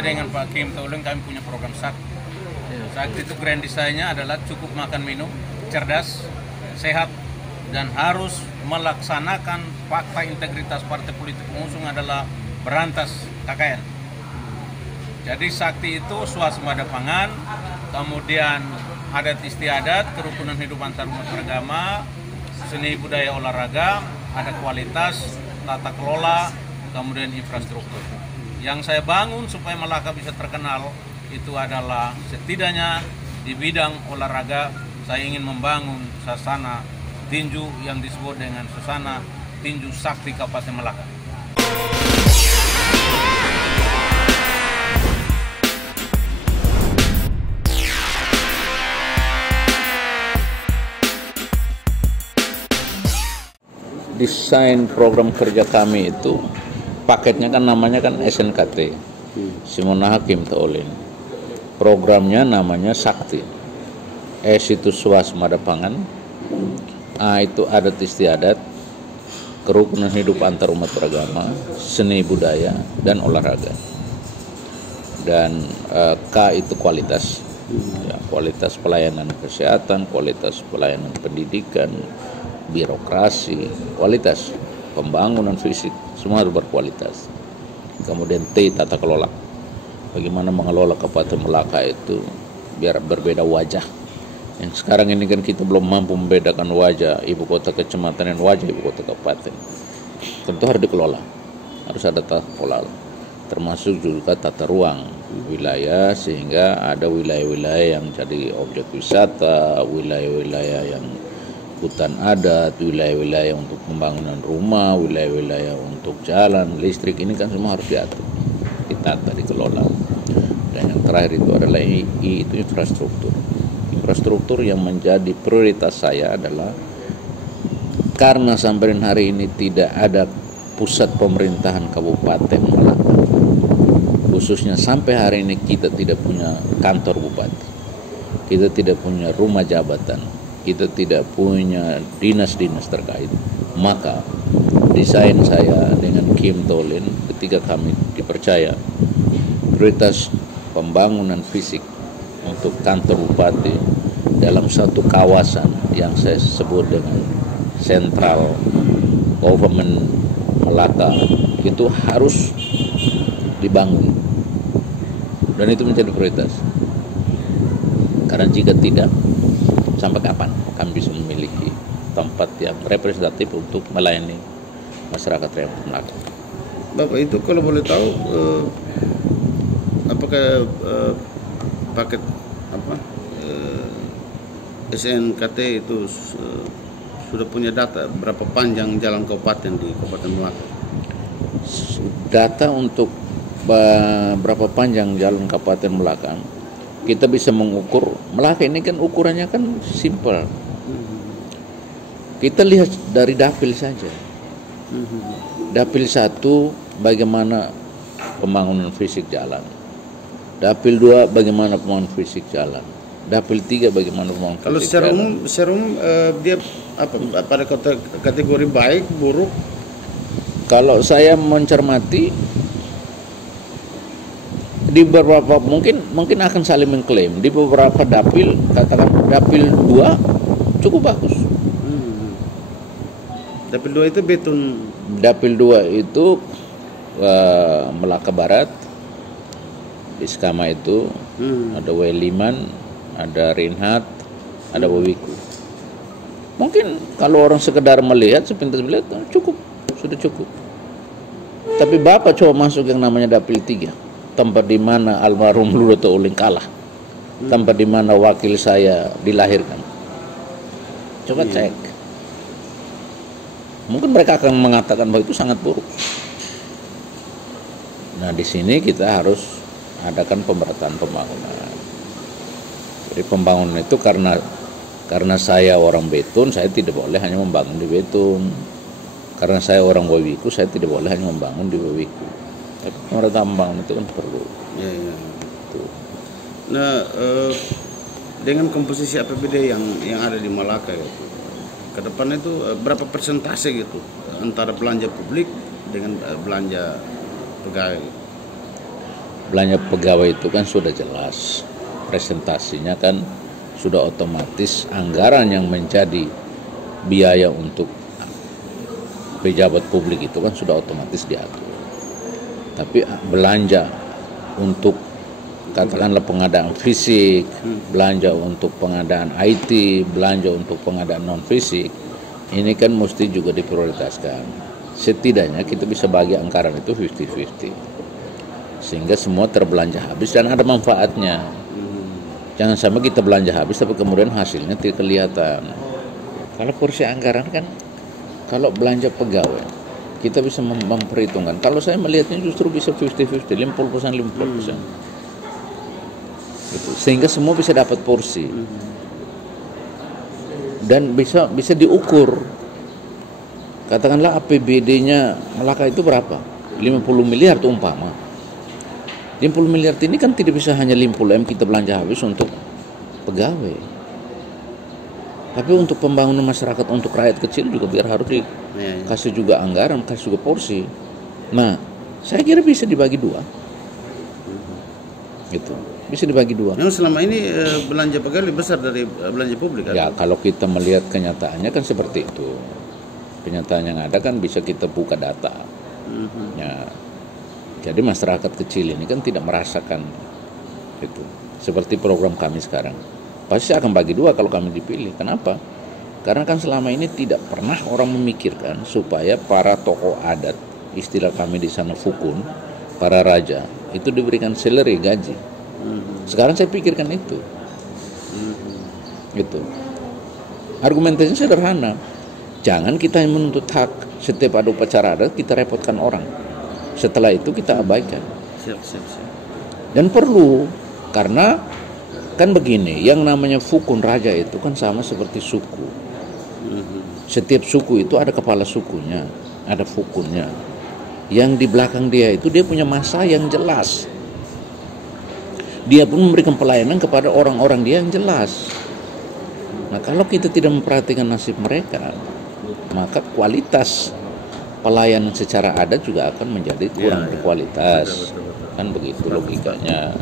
saya dengan Pak Kim Toleng kami punya program sakti. Sakti itu grand design-nya adalah cukup makan minum, cerdas, sehat, dan harus melaksanakan fakta integritas partai politik pengusung adalah berantas KKN. Jadi sakti itu swasembada pangan, kemudian adat istiadat, kerukunan hidup antar umat beragama, seni budaya olahraga, ada kualitas, tata kelola, kemudian infrastruktur. Yang saya bangun supaya Melaka bisa terkenal itu adalah setidaknya di bidang olahraga saya ingin membangun sasana tinju yang disebut dengan sasana tinju sakti Kabupaten Melaka. Desain program kerja kami itu paketnya kan namanya kan SNKT, Simona Hakim Tolin. Programnya namanya Sakti. S itu swasembada pangan, A itu adat istiadat, kerukunan hidup antar umat beragama, seni budaya dan olahraga. Dan K itu kualitas, ya, kualitas pelayanan kesehatan, kualitas pelayanan pendidikan, birokrasi, kualitas pembangunan fisik, semua harus berkualitas. Kemudian T, tata kelola. Bagaimana mengelola Kabupaten Melaka itu biar berbeda wajah. Yang sekarang ini kan kita belum mampu membedakan wajah ibu kota kecamatan dan wajah ibu kota kabupaten. Tentu harus dikelola, harus ada tata kelola, termasuk juga tata ruang wilayah, sehingga ada wilayah-wilayah yang jadi objek wisata, wilayah-wilayah yang hutan adat, wilayah-wilayah untuk pembangunan rumah, wilayah-wilayah untuk jalan, listrik, ini kan semua harus diatur, ditata, dikelola. Dan yang terakhir itu adalah I itu infrastruktur. Infrastruktur yang menjadi prioritas saya adalah karena sampai hari ini tidak ada pusat pemerintahan Kabupaten Melaka. Khususnya sampai hari ini kita tidak punya kantor bupati, kita tidak punya rumah jabatan, kita tidak punya dinas-dinas terkait. Maka desain saya dengan Kim Tolin ketika kami dipercaya prioritas pembangunan fisik untuk kantor bupati dalam satu kawasan yang saya sebut dengan Central Government Melaka itu harus dibangun, dan itu menjadi prioritas. Karena jika tidak, sampai kapan kami bisa memiliki tempat yang representatif untuk melayani masyarakat yang Melaka? Bapak, itu kalau boleh tahu apakah paket SNKT itu sudah punya data berapa panjang jalan kabupaten di Kabupaten Melaka? Data untuk berapa panjang jalan Kabupaten Melaka, kita bisa mengukur. Melaka ini kan ukurannya kan simpel. Kita lihat dari dapil saja. Dapil 1 bagaimana pembangunan fisik jalan. Dapil 2 bagaimana pembangunan fisik jalan. Dapil 3 bagaimana pembangunan fisik jalan. Kalau secara umum dia apa pada kategori baik, buruk? Kalau saya mencermati di beberapa mungkin akan saling mengklaim, di beberapa dapil, katakan dapil 2 cukup bagus. Dapil 2 itu beton. Dapil 2 itu Melaka Barat, Iskama itu ada Weliman, ada Rinhat, ada Wawiku. Mungkin kalau orang sekedar melihat, sepintas melihat cukup, sudah cukup. Tapi Bapak coba masuk yang namanya dapil 3, tempat di mana almarhum Ludo Tolin kalah, tempat di mana wakil saya dilahirkan. Coba cek. Mungkin mereka akan mengatakan bahwa itu sangat buruk. Nah, di sini kita harus adakan pemerataan pembangunan. Jadi pembangunan itu karena saya orang beton, saya tidak boleh hanya membangun di beton. Karena saya orang Wawiku, saya tidak boleh hanya membangun di Wawiku. Tapi pemerataan pembangunan itu kan perlu. Ya. Nah, dengan komposisi APBD yang ada di Melaka gitu, ke depan itu berapa persentase gitu antara belanja publik dengan belanja pegawai? belanja pegawai itu kan sudah jelas, presentasinya kan sudah otomatis, anggaran yang menjadi biaya untuk pejabat publik itu kan sudah otomatis diatur. Tapi belanja untuk katakanlah pengadaan fisik, belanja untuk pengadaan IT, belanja untuk pengadaan non fisik, ini kan mesti juga diprioritaskan. Setidaknya kita bisa bagi anggaran itu 50-50, sehingga semua terbelanja habis dan ada manfaatnya. Jangan sampai kita belanja habis tapi kemudian hasilnya tidak kelihatan. Kalau porsi anggaran kan, kalau belanja pegawai kita bisa memperhitungkan. Kalau saya melihatnya justru bisa 50-50, 50%. Gitu. Sehingga semua bisa dapat porsi dan bisa diukur. Katakanlah APBD-nya Melaka itu berapa? 50 miliar tuh umpama. 50 miliar ini kan tidak bisa hanya 50 M kita belanja habis untuk pegawai. Tapi untuk pembangunan masyarakat, untuk rakyat kecil juga biar harus dikasih juga anggaran, kasih juga porsi. Nah, saya kira bisa dibagi dua. Gitu. Bisa dibagi dua. Memang selama ini belanja pegawai lebih besar dari belanja publik kan? Ya, kalau kita melihat kenyataannya kan seperti itu. Kenyataan yang ada kan bisa kita buka data. Ya, jadi masyarakat kecil ini kan tidak merasakan itu. Seperti program kami sekarang, pasti akan bagi dua kalau kami dipilih. Kenapa? Karena kan selama ini tidak pernah orang memikirkan supaya para tokoh adat, istilah kami di sana fukun, para raja, itu diberikan salary, gaji. Sekarang saya pikirkan itu. Gitu. Argumentasinya sederhana. Jangan kita yang menuntut hak, setiap ada upacara adat kita repotkan orang. Setelah itu kita abaikan. Siap. Dan perlu, karena kan begini, yang namanya fukun raja itu kan sama seperti suku. Setiap suku itu ada kepala sukunya, ada fukunnya. Yang di belakang dia itu dia punya masa yang jelas. Dia pun memberikan pelayanan kepada orang-orang dia yang jelas. Nah, kalau kita tidak memperhatikan nasib mereka, maka kualitas pelayanan secara adat juga akan menjadi kurang berkualitas. Betul. Kan begitu logikanya.